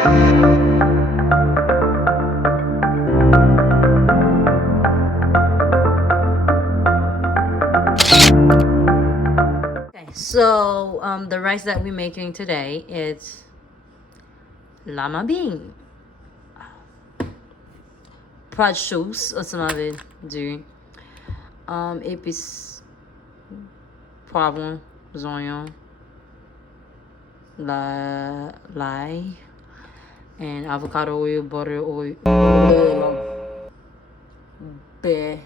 Okay, so the rice that we're making today is lama bean, prosciutto ou ça m'avait dit épices, poivron, oignons, l'ail, and avocado oil, butter oil, bare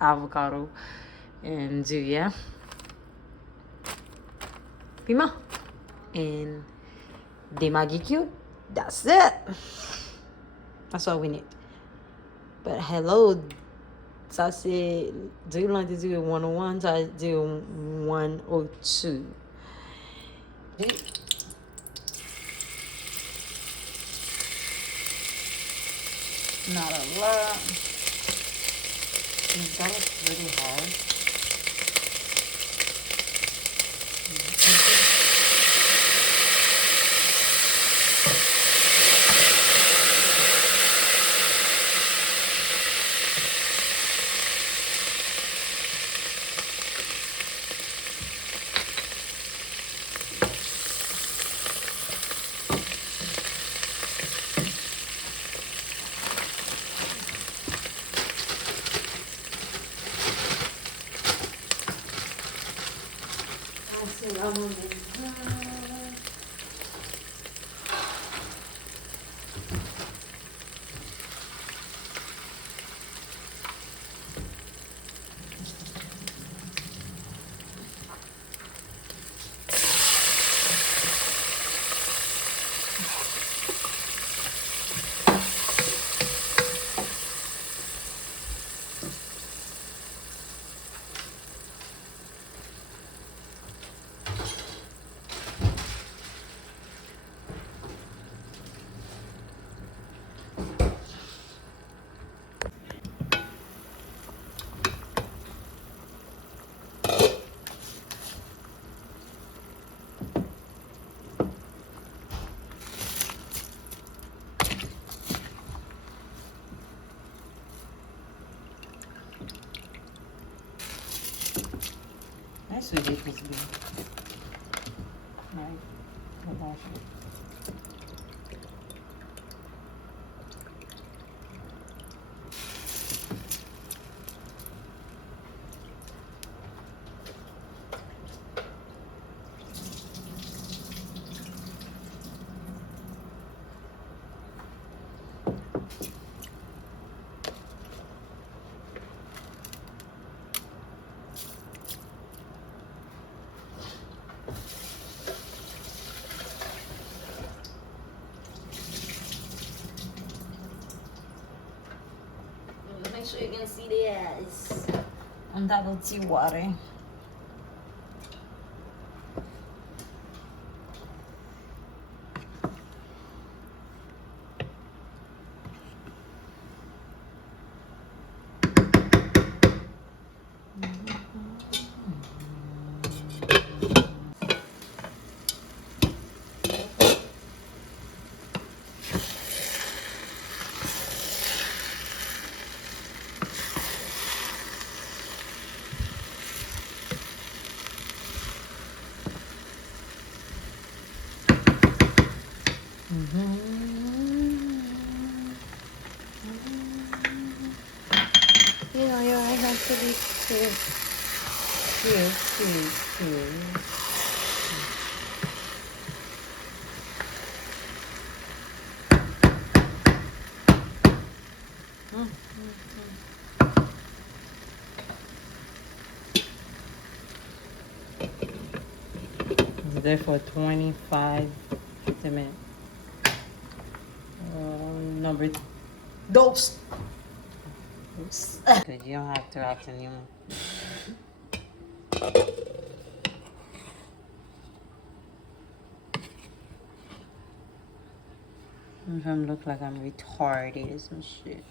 avocado, and do yeah, piment, and des Maggi cube. That's it. That's all we need. But hello, ça c'est du lundi du 101, ça du 102. Not a lot. That was really hard. Nice with it, this bean. Right. Make sure you can see the eyes on double tea water. You know, your eye has to be cute. It's there for 25 minutes. Number dos. Good, you don't have to act anymore. If I look like I'm retarded or some shit.